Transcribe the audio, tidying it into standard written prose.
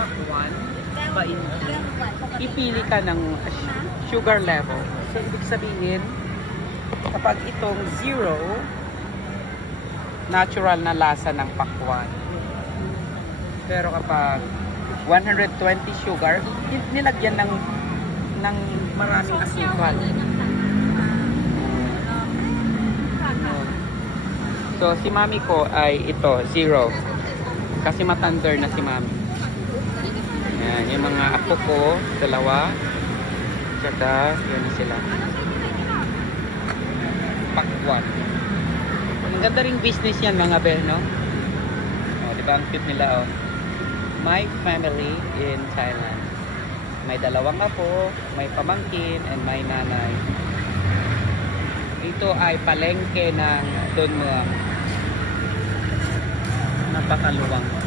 pakwan, ipili ka ng sugar level. So, ibig sabihin, kapag itong 0, natural na lasa ng pakwan. Pero kapag 120 sugar, nilagyan ng maraming asukal. So, si mami ko ay ito, 0. Kasi matandar na si mami. Yan, yung mga apo ko, 2. Tsaka, yun sila. Pakwan. Ang ganda ring business yan mga bel, no? O, diba ang cute nila, oh. My family in Thailand. May 2 apo, may pamangkin, and may nanay. Ito ay palengke ng Don Muang. Napakaluwang.